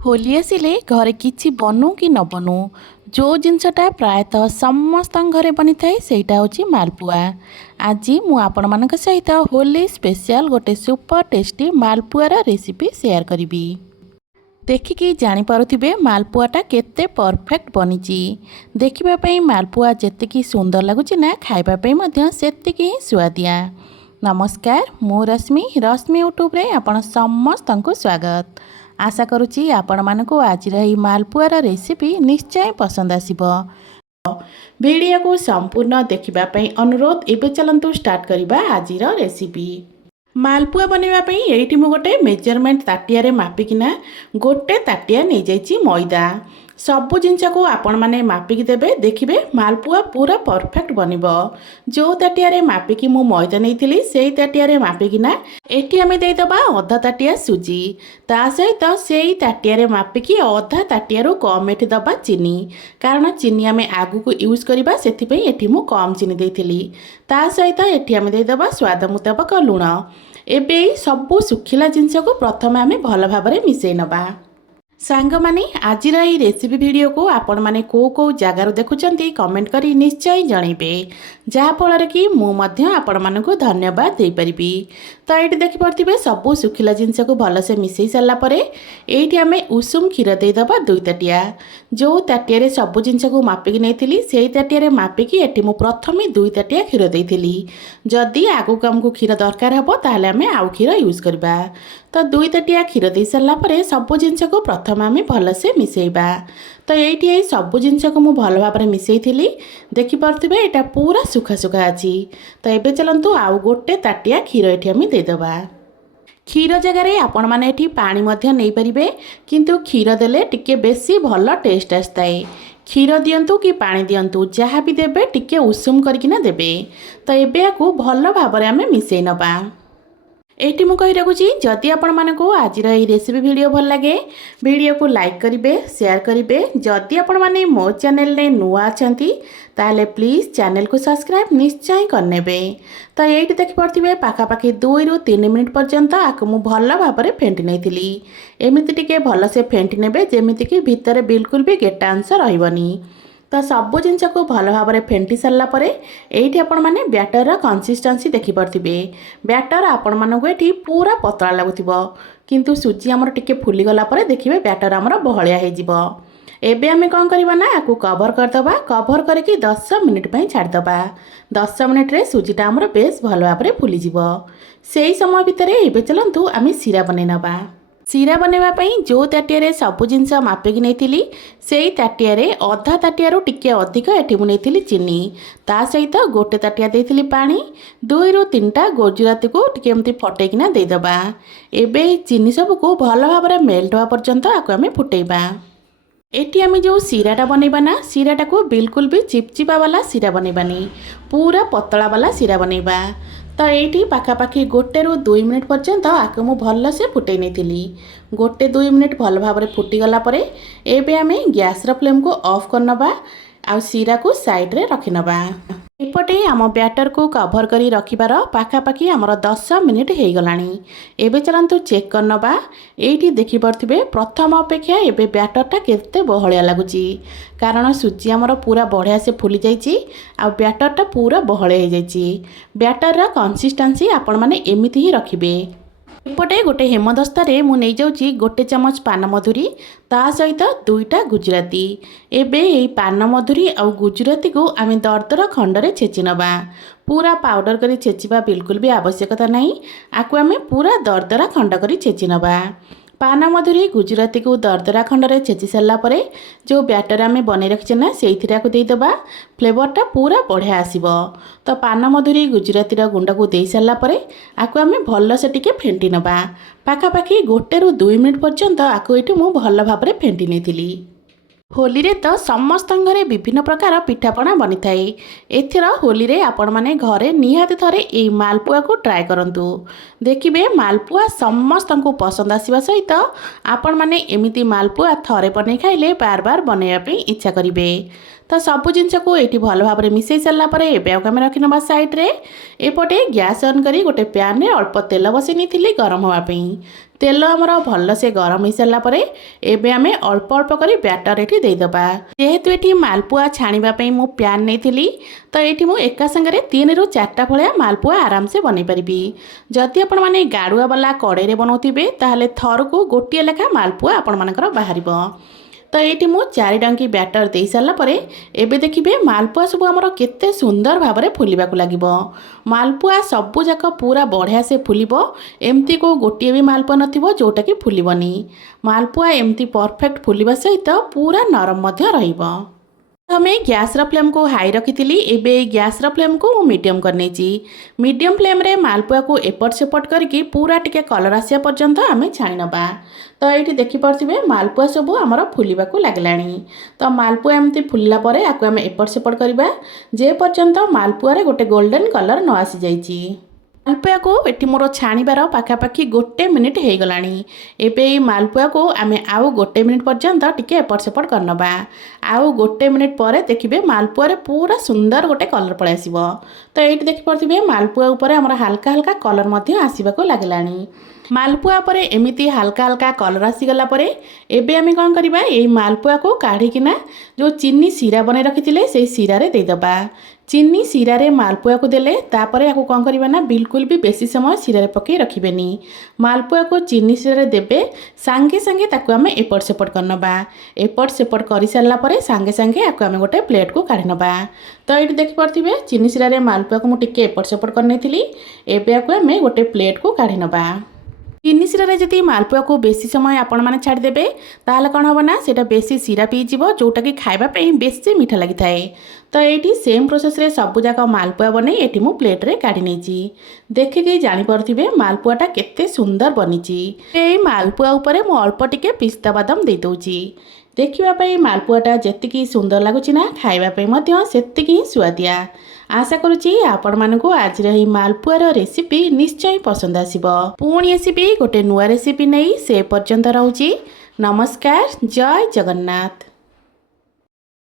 होली आसिले घरे किछि बनू कि न बनू जो जिनसटा प्रायतः समस्त घरे बनी थाए सेटा होची मालपुआ। आज मु आपण मानक सहित होली स्पेशल गोटे सुपर टेस्टी मालपुआर रेसिपी शेयर करी। देखिकी जानी पारुथिबे मालपुआटा केते परफेक्ट बनीची। देखिबा पई मालपुआ जेतिकी सुंदर लागुची ना खाइबा पई मध्य सेतिकी ही सुआदिया। नमस्कार, मु रश्मि यूट्यूब रे आपण समस्तंकु स्वागत। आशा करुची आपण मानकु आजिर एही मालपुआर रेसिपी निश्चय पसंद आसिबो। वीडियो को संपूर्ण देखिबा पई अनुरोध। एबे चलंतु स्टार्ट करिबा आजिर रेसिपी। मालपुआ बनैबा पई एइठी मु गोटे मेजरमेंट ताटिया रे मापिकिना गोटे ताटिया नै जाईची मैदा। सबु जिनस को आपण माने मापिकी देबे, देखिबे मालपुआ पूरा परफेक्ट बनिबो। जो ताटिया रे मापिकी मु मैदा नैथिली सेई ताटिया रे मापिकिना एठी आमे देई दबा आधा ताटिया सुजी। ता सहित सेई ताटिया रे मापिकी आधा ताटिया रो कम एठी दबा चीनी, कारण चीनी आमे आगु को यूज करिबा सेथि पई एठी मु कम चीनी देइथिली। ता सहित एठी आमे देई दबा स्वाद मुताबिक लूण। एबे सबु सुखिला जिनस को प्रथम आमे भल भाबरे मिसै नबा। सांग माने आजिर एही रेसिपी वीडियो को आपण माने को जगार देखुचंती कमेंट करी निश्चय जणैबे, जहा फल कि मु मध्य आपण मानकु धन्यवाद दे परिबी। तो एठी देखि परथिबे सबु सुखिला जिनस को भल से मिसै सल्ला परे एठी आमे उषुम क्षीर दे दबा 2 ताटिया। जो ताटिया रे सबु जिनस को मापिकी नैथिली सेही ताटिया रे मापिकी एठी मु प्रथमे 2 ताटिया क्षीर देइथिली। जदि आगु हमकु क्षीर दरकार हबो ताहले आमे आउ क्षीर यूज करबा। तो 2 ताटिया क्षीर दे सल्ला परे सबु जिनस को प्रथम आमे भल से मिसैबा। तो एठी एई सबु जिनस को मु भल भाबरे मिसैथिली। देखि परथिबे एटा पूरा सुखा सुखा अछि। तो एबे चलंतु आउ गोटे ताटिया क्षीर एठी आमे दे दबा। क्षीर जगह रे आपण माने एठी पानी मध्य नै परिबे, किंतु क्षीर देले टिके बेसी भल टेस्ट आस्ताए। क्षीर दियंतु कि पानी दियंतु जहाँ भी देबे टिके उषुम करकिना देबे। तो एबे आकु भल भाबरे आमे मिसै नबा। एठी मु कहि रखुची जदि आपण मानकु आजिर एही रेसिपी वीडियो भल लागे वीडियो को लाइक करिबे, शेयर करिबे। जदि आपण माने मो चैनल रे नुआ अछंती ताले प्लीज चैनल को सब्सक्राइब निश्चय करनेबे। तो एठी देखि परथिबे पाखा पाखी 2 रु 3 मिनिट पर्यंत आकु मु भल भाबरे फेंटी नैथिली। एमिति टिके भल से फेंटी नेबे जेमिति कि भितरे बिल्कुल भी गेटा अंश रहिबनी। तो सबु जिनस को भल भाव में फेंटी सारा पर एठी आपण माने बैटर कंसिस्टेंसी देखि परथिबे। बैटर आपण मानको एठी पूरा पतला लागुथिबो, किंतु सुजी हमर टिके फुली गला पर देखिबे बैटर हमर बहलिया हे जिवो। एबे आमे कोन करबा ना आकु कवर कर दबा। कवर करके 10 मिनिट पई छाड़ दबा। 10 मिनिट रे सुजीटा हमर बेस भल भाव में फुली जिवो। सेही समय भितरे एबे चलंतु आमे सीरा बनै नबा। सीरा बनैबा पई जो ताटिया रे सबु जिनस मापिकी नैथिली सेही ताटिया रे आधा ताटिया रो टिके अधिक एठी मु नैथिली चीनी। ता सहित गोटे ताटिया देइथिली पानी। 2 रु 3टा गुजराती को टिके एमती फटेकिना दे दबा। एबे चीनी सब को भल भाव में मेल्ट होवा पर्यंत आकु आमे फुटैबा। एठी आमे जो सीराटा बनैबा ना सीराटा को बिल्कुल भी चिपचिपा वाला सीरा बनैबानी, पूरा पतला वाला सीरा बनैबा। तो एठी पाखापाखि 1 रु 2 मिनिट पर्यंत आकु मु भल से फुटै नैथिली। 1-2 मिनिट भल भाव में फुटीगला परे एबे आमे गैस रो फ्लेम को ऑफ करनबा आ सीरा को साइड रे रखिनबा। एपटे आम बैटर को कवर करी रखिबार पाखापाखि आमर 10 मिनिट हो गलानी। एबे चलंतु चेक करनबा। एठी देखि परथिबे प्रथम अपेक्षा एबे बैटरटा केते बहलिया लागुची, कारण सुजी आमर पूरा बढ़िया से फुली जाइची आ बैटरटा पूरा बहलिया हो जाइची। बैटर कंसिस्टेंसी आपण माने एमिति ही रखिबे। एपटे गोटे हेमदस्तारे मु नै जाउची 1 चमच पान मधुरी, ता सहित 2टा गुजराती। एबे एई पान मधुरी आ गुजराती को आमे दरदर खंडरे छेची नबा। पूरा पाउडर करी छेचिबा बिल्कुल भी आवश्यकता नहीं। आकु आमे पूरा दरदरा खंड करी छेची नबा। पान मधुरी गुजराती को दरदरा खंडरे छेची सारा पर जो बैटर आमे बनै रखिछे ना सेइथिरा को देई दबा। फ्लेवरटा पूरा बढ़िया आसीबो। तो पान मधुरी गुजराती गुंड को देई सारा पर आकु आमे भल से टिके फेंटी नबा। पाखापाखि 1 रु 2 मिनिट पर्यंत आकु एठी मु भल भाव में फेंटी नैथिली। होली रे तो समस्त घरे विभिन्न प्रकार पिठापଣା बनी थाए। एथिर होली रे आपण माने घरे निहाती थरे ए मालपुआ को ट्राए करंतु। देखिबे मालपुआ समस्त को पसंद आसीबा सहित आपण माने एमिति मालपुआ थरे बनै खाइले बार बार बनैया पे इच्छा करिवे। तो सबु जिनस को ये भल भाव में मिसई सारा पर एवं रखी ना साइड रे। एपटे गैस ऑन करी गोटे पैन रे अल्प तेल बसई नहीं गरम होगापी। तेल आमर भलसे गरम हो सारा पर एबे आमे अल्प अल्प करी बैटर एठी देदेबा। जेहेतु एठी मालपुआ छाणीबा मु प्यान नहीं तो ये मुझे एका संगे 3 ରୁ 4टा भाया मालपुआ आराम से बन पारि। जदि आपण मैंने गाड़ुआ वाला कड़े बनाऊे ताहले थर को गोटे लेखा मालपुआ आपण मानकर बाहर। तो ये मुझे 4 डंकी बैटर दे सारापर एबे देखिए मालपुआ सब आमर केते सुंदर भाव में फुलवा लगे। मालपुआ सबू जाक पूरा बढ़िया से फुलब। एमती को गोटे भी मालपुआ नथिबो जोटा कि फुलबनी। मालपुआ एमती परफेक्ट फुलवा सहित पूरा नरम मध्य रहिबो। हमें गैस फ्लेम को हाई रखी थी एबे गैस फ्लेम को मीडियम करने। मीडियम फ्लेम रे मालपुआ को एपट सेपट करके पूरा टिके कलर आसा पर्यंत आम छाणी नबा। तो ये देखिपे मालपुआ सब आमर फुलवा लगे। तो मालपुआ एमती फुलला परे आकु आम एपट सेपट करवा जे पर्यंत मालपुआ रे गोटे गोल्डन कलर न आसी जाइछि। मालपुआ को ये मोर छाणीबार पाखापाखि 1 मिनिट हो गला। एबे मालपुआ को आम आउ 1 मिनिट पर्यंत टिके एपट सेपट करनबा। आउ 1 मिनिट पर देखिए मालपुआ रे पूरा सुंदर गोटे कलर पळै आसीबो। तो ये देखिपे मालपुआ उपर आमर हल्का हल्का कलर मध्य आसीबाको लागलानी। मालपुआ पर एमिति हल्का हल्का कलर आसीगला परे एबे आमे कौन करबा ये मालपुआ को काढ़िकिना जो चीनी सीरा बने रखिथिले से सीरा रे देदेबा। चीनी सीरा रे मालपुआ को देले तापरे आको कौन करबा ना बिल्कुल भी बेसी समय सीरा रे पके रखिबेनी। मालपुआ को चीनी सीरा रे देबे सांगे सांगे ताको आमे एपट सेपट करनबा। एपट सेपट करि सारला परे सांगे सांगे आको आमे गोटे प्लेट को काढी नबा। तो ये देखि परथिबे चीनी सीरा रे मालपुआ को मु टिके एपट सेपट करनेथिली। एबे आको आमे गोटे प्लेट को काढी नबा। चीनी सीरा जदि मालपुआ को बेसी समय आपण मैंने छाड़देवे ताहले कौन हम ना सेटा बेसी सीरा पीजीव जोटा कि खावाई बेसी मीठा लगी थाए। तो ये सेम प्रोसेस रे सबुजाक मालपुआ बने ये मु प्लेट रे काढ़ी नहीं। देखिए जापे मालपुआटा केते सुंदर बनी। ये मालपुआ उपरे मु अल्प टिके पिस्ता बादाम दे दूची। देखिए मालपुआटा जी सुंदर लगुच ना खावाई सेतिकी सुआदिया। आशा करुच्ची आपण मानक आज मालपुआर रेसिपी निश्चय पसंद आसिबो। पुणी आसिबी गोटे नुआ रेसिपी नहीं से पर्यंत रहूची। नमस्कार, जय जगन्नाथ।